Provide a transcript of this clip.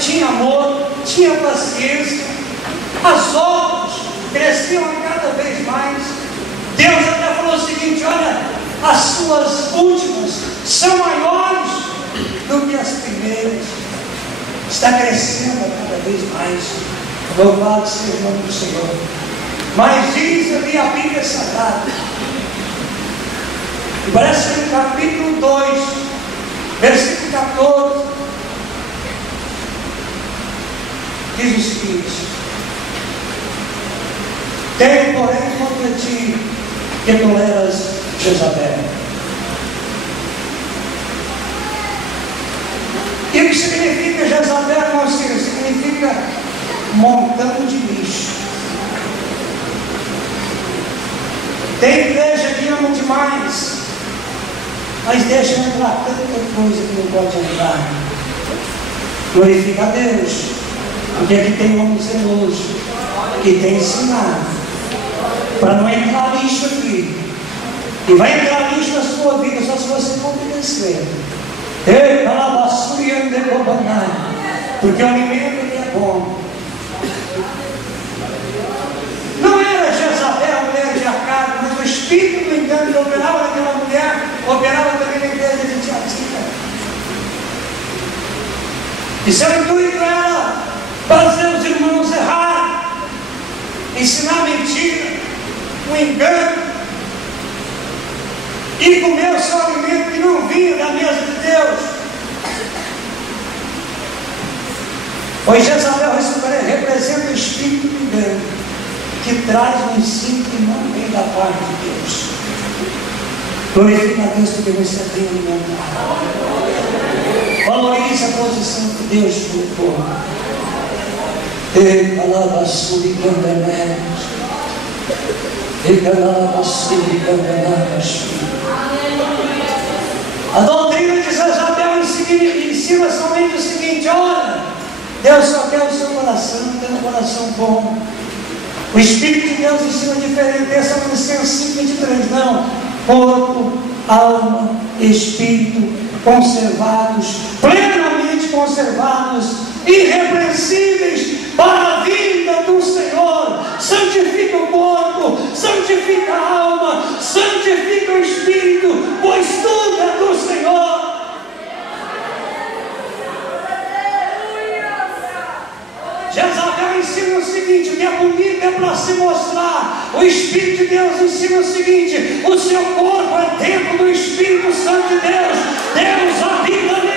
tinha amor, tinha paciência, as obras cresciam cada vez mais. Deus até falou o seguinte: olha, as suas últimas são maiores do que as primeiras. Está crescendo cada vez mais. Louvado seja o nome do Senhor. Mas diz ali a Bíblia Sagrada, e parece que no capítulo 2, versículo 14, diz o seguinte: tenho, porém, contra ti que toleras Jezabel. E o que significa Jezabel, meu filho? Significa montão de lixo. Tem igreja que ama demais, mas deixa entrar tanta coisa que não pode entrar. Glorifica a Deus, porque aqui tem homem zeloso que tem ensinado para não entrar lixo aqui. E vai entrar lixo na sua vida só se você obedecer. Porque o alimento ele é bom. Não era Jezabel, a mulher de Acabe, mas o Espírito do engano que operava naquela mulher, operava também na igreja de Tiatira. E seu intuito era fazer os irmãos errar, ensinar mentira, um engano, e comer o seu alimento que não vinha da mesa de Deus. Pois Jezabel representa o espírito do engano, que traz um ensino que não vem da parte de Deus. Glorifica a Deus porque você tem alimentado. Valorize a posição que Deus colocou. A doutrina de Jezabel ensina somente o seguinte: olha, Deus só quer o seu coração, tem um coração bom. O Espírito de Deus ensina diferente. Essa é uma licença 5:23. Não, corpo, alma, espírito conservados, plenamente conservados, irrepreensíveis para a vinda do Senhor. Santifica o corpo, santifica a alma, santifica o espírito, pois tudo é do Senhor. Jezabel ensina o seguinte: que a bonita é para se mostrar. O Espírito de Deus ensina o seguinte: o seu corpo é templo do Espírito Santo de Deus. Deus habita